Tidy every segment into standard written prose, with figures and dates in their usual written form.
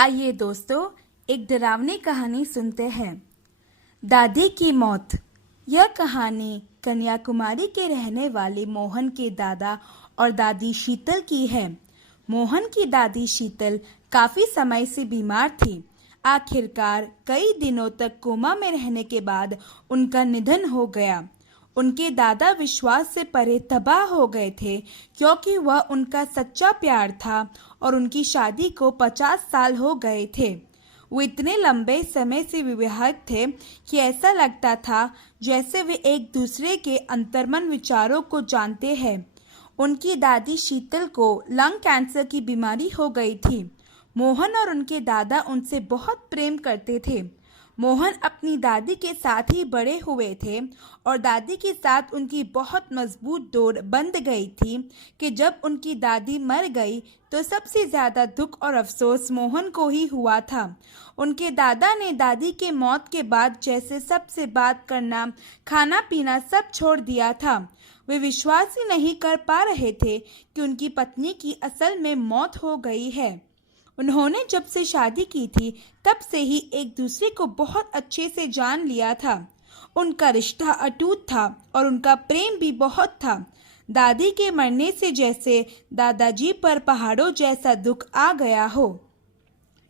आइए दोस्तों, एक डरावनी कहानी सुनते हैं। दादी की मौत। यह कहानी कन्याकुमारी के रहने वाले मोहन के दादा और दादी शीतल की है। मोहन की दादी शीतल काफी समय से बीमार थी। आखिरकार कई दिनों तक कोमा में रहने के बाद उनका निधन हो गया। उनके दादा विश्वास से परे तबाह हो गए थे, क्योंकि वह उनका सच्चा प्यार था और उनकी शादी को 50 साल हो गए थे। वो इतने लंबे समय से विवाहित थे कि ऐसा लगता था जैसे वे एक दूसरे के अंतर्मन विचारों को जानते हैं। उनकी दादी शीतल को लंग कैंसर की बीमारी हो गई थी। मोहन और उनके दादा उनसे बहुत प्रेम करते थे। मोहन अपनी दादी के साथ ही बड़े हुए थे और दादी के साथ उनकी बहुत मजबूत डोर बंध गई थी कि जब उनकी दादी मर गई तो सबसे ज़्यादा दुख और अफसोस मोहन को ही हुआ था। उनके दादा ने दादी के मौत के बाद जैसे सबसे बात करना, खाना पीना सब छोड़ दिया था। वे विश्वास ही नहीं कर पा रहे थे कि उनकी पत्नी की असल में मौत हो गई है। उन्होंने जब से शादी की थी तब से ही एक दूसरे को बहुत अच्छे से जान लिया था। उनका रिश्ता अटूट था और उनका प्रेम भी बहुत था। दादी के मरने से जैसे दादाजी पर पहाड़ों जैसा दुख आ गया हो।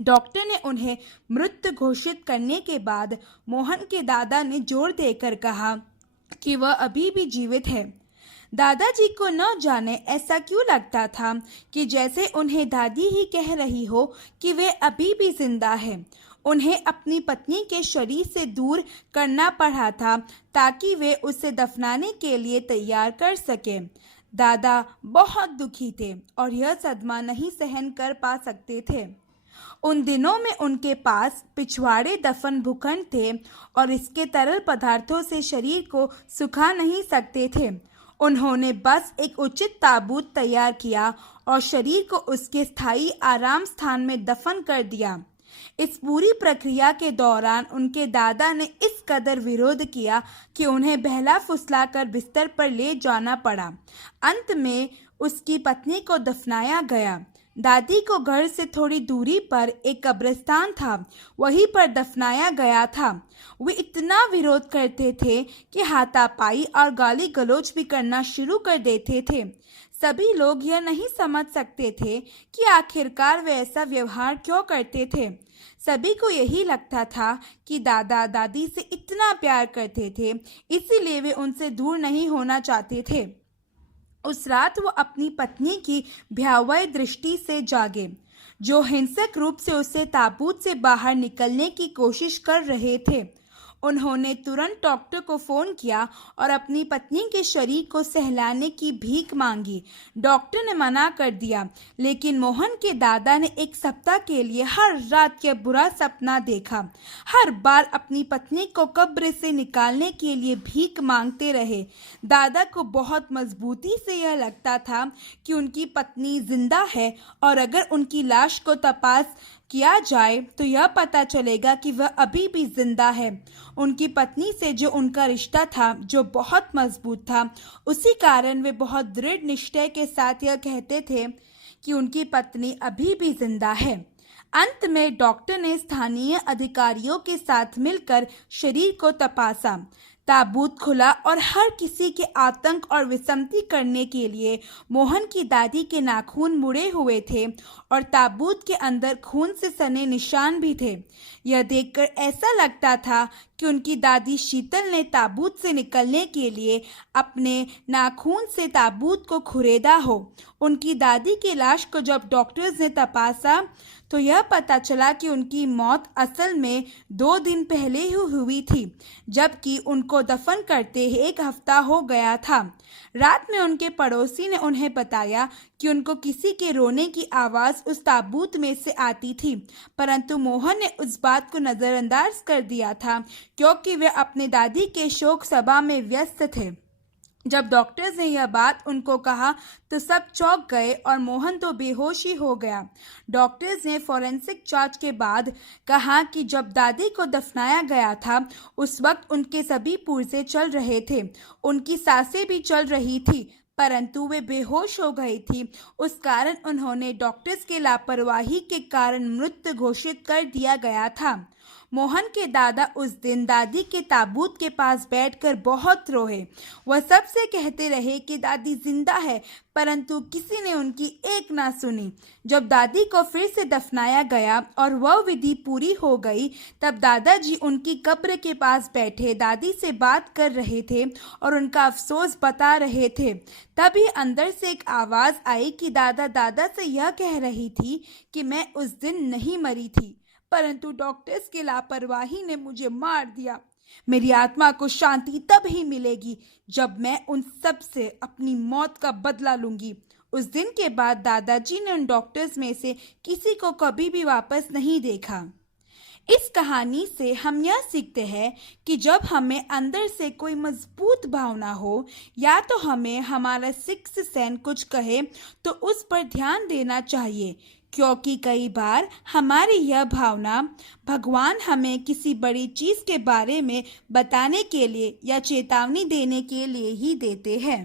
डॉक्टर ने उन्हें मृत घोषित करने के बाद मोहन के दादा ने जोर देकर कहा कि वह अभी भी जीवित है। दादाजी को न जाने ऐसा क्यों लगता था कि जैसे उन्हें दादी ही कह रही हो कि वे अभी भी जिंदा है। उन्हें अपनी पत्नी के शरीर से दूर करना पड़ा था ताकि वे उसे दफनाने के लिए तैयार कर सके। दादा बहुत दुखी थे और यह सदमा नहीं सहन कर पा सकते थे। उन दिनों में उनके पास पिछवाड़े दफन भूखंड थे और इसके तरल पदार्थों से शरीर को सुखा नहीं सकते थे। उन्होंने बस एक उचित ताबूत तैयार किया और शरीर को उसके स्थायी आराम स्थान में दफन कर दिया। इस पूरी प्रक्रिया के दौरान उनके दादा ने इस कदर विरोध किया कि उन्हें बहला फुसलाकर बिस्तर पर ले जाना पड़ा। अंत में उसकी पत्नी को दफनाया गया। दादी को घर से थोड़ी दूरी पर एक कब्रिस्तान था, वहीं पर दफनाया गया था। वे इतना विरोध करते थे कि हाथापाई और गाली गलौज भी करना शुरू कर देते थे। सभी लोग यह नहीं समझ सकते थे कि आखिरकार वे ऐसा व्यवहार क्यों करते थे। सभी को यही लगता था कि दादा दादी से इतना प्यार करते थे, इसीलिए वे उनसे दूर नहीं होना चाहते थे। उस रात वो अपनी पत्नी की भयावह दृष्टि से जागे, जो हिंसक रूप से उसे ताबूत से बाहर निकलने की कोशिश कर रहे थे। उन्होंने तुरंत डॉक्टर को फ़ोन किया और अपनी पत्नी के शरीर को सहलाने की भीख मांगी। डॉक्टर ने मना कर दिया, लेकिन मोहन के दादा ने एक सप्ताह के लिए हर रात के बुरा सपना देखा। हर बार अपनी पत्नी को कब्र से निकालने के लिए भीख मांगते रहे। दादा को बहुत मजबूती से यह लगता था कि उनकी पत्नी जिंदा है और अगर उनकी लाश को तपास किया जाए तो यह पता चलेगा कि वह अभी भी जिंदा है। उनकी पत्नी से जो उनका रिश्ता था, जो बहुत मजबूत था, उसी कारण वे बहुत दृढ़ निश्चय के साथ यह कहते थे कि उनकी पत्नी अभी भी जिंदा है। अंत में डॉक्टर ने स्थानीय अधिकारियों के साथ मिलकर शरीर को तपासा। ताबूत खुला और हर किसी के आतंक और विसम्मति करने के लिए मोहन की दादी के नाखून मुड़े हुए थे और ताबूत के अंदर खून से सने निशान भी थे। यह देखकर ऐसा लगता था कि उनकी दादी शीतल ने ताबूत से निकलने के लिए अपने नाखून से ताबूत को खुरेदा हो। उनकी दादी की लाश को जब डॉक्टर्स ने तपासा तो यह पता चला कि उनकी मौत असल में 2 दिन पहले ही हुई थी, जबकि उनको दफन करते ही 1 हफ्ता हो गया था। रात में उनके पड़ोसी ने उन्हें बताया कि उनको किसी के रोने की आवाज़ उस ताबूत में से आती थी, परंतु मोहन ने उस बात को नज़रअंदाज कर दिया था क्योंकि वे अपने दादी के शोक सभा में व्यस्त थे। जब डॉक्टर्स ने यह बात उनको कहा तो सब चौंक गए और मोहन तो बेहोश ही हो गया। डॉक्टर्स ने फॉरेंसिक जांच के बाद कहा कि जब दादी को दफनाया गया था उस वक्त उनके सभी पुर्जे चल रहे थे, उनकी सांसें भी चल रही थी, परंतु वे बेहोश हो गई थी। उस कारण उन्होंने डॉक्टर्स के लापरवाही के कारण मृत घोषित कर दिया गया था। मोहन के दादा उस दिन दादी के ताबूत के पास बैठकर बहुत रोए। वह सबसे कहते रहे कि दादी जिंदा है, परंतु किसी ने उनकी एक ना सुनी। जब दादी को फिर से दफनाया गया और वह विधि पूरी हो गई, तब दादाजी उनकी कब्र के पास बैठे दादी से बात कर रहे थे और उनका अफसोस बता रहे थे। तभी अंदर से एक आवाज़ आई कि दादा दादा से यह कह रही थी कि मैं उस दिन नहीं मरी थी, परंतु डॉक्टर्स की लापरवाही ने मुझे मार दिया। मेरी आत्मा को शांति तब ही मिलेगी जब मैं उन सब से अपनी मौत का बदला लूंगी। उस दिन के बाद दादाजी ने उन डॉक्टर्स में से किसी को कभी भी वापस नहीं देखा। इस कहानी से हम यह सीखते हैं कि जब हमें अंदर से कोई मजबूत भावना हो या तो हमें हमारा सिक्स्थ सेंस कुछ कहे तो उस पर ध्यान देना चाहिए, क्योंकि कई बार हमारी यह भावना भगवान हमें किसी बड़ी चीज़ के बारे में बताने के लिए या चेतावनी देने के लिए ही देते हैं।